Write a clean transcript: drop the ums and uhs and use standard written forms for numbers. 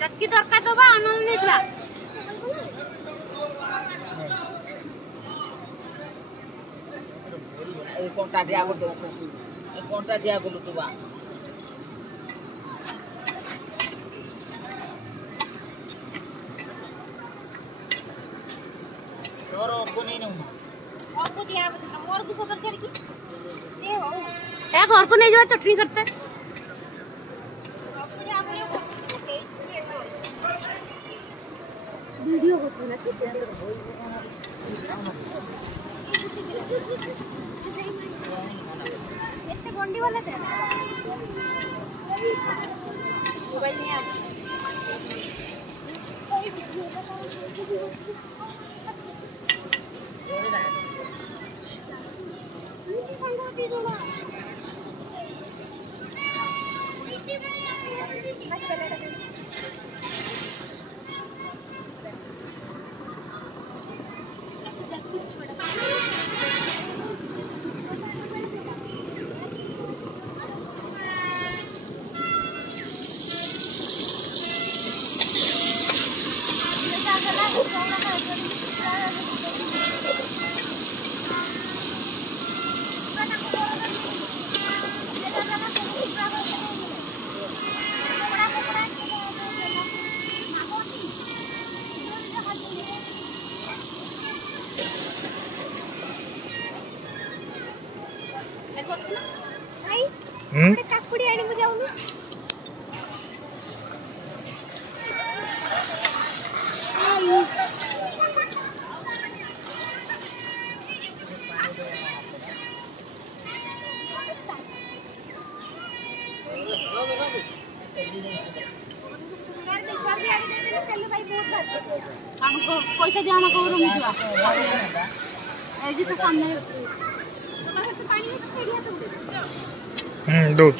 जत्की दरकार दबा आनंद निद्रा ए कोनटा दिया को दो ए कोनटा दिया को लुटबा तोर को नहीं न सब को दिया मोर को सदर कर की दे हो ए घर को नहीं जावा चटनी करते वीडियो होती ना ठीक है इतने बंडी वाले थे मोबाइल नहीं आ काकुड़ी आनी मुझे आउनु पैसा दिया हमको रूम दिवा ए जी तो सामने तो पानी तो दो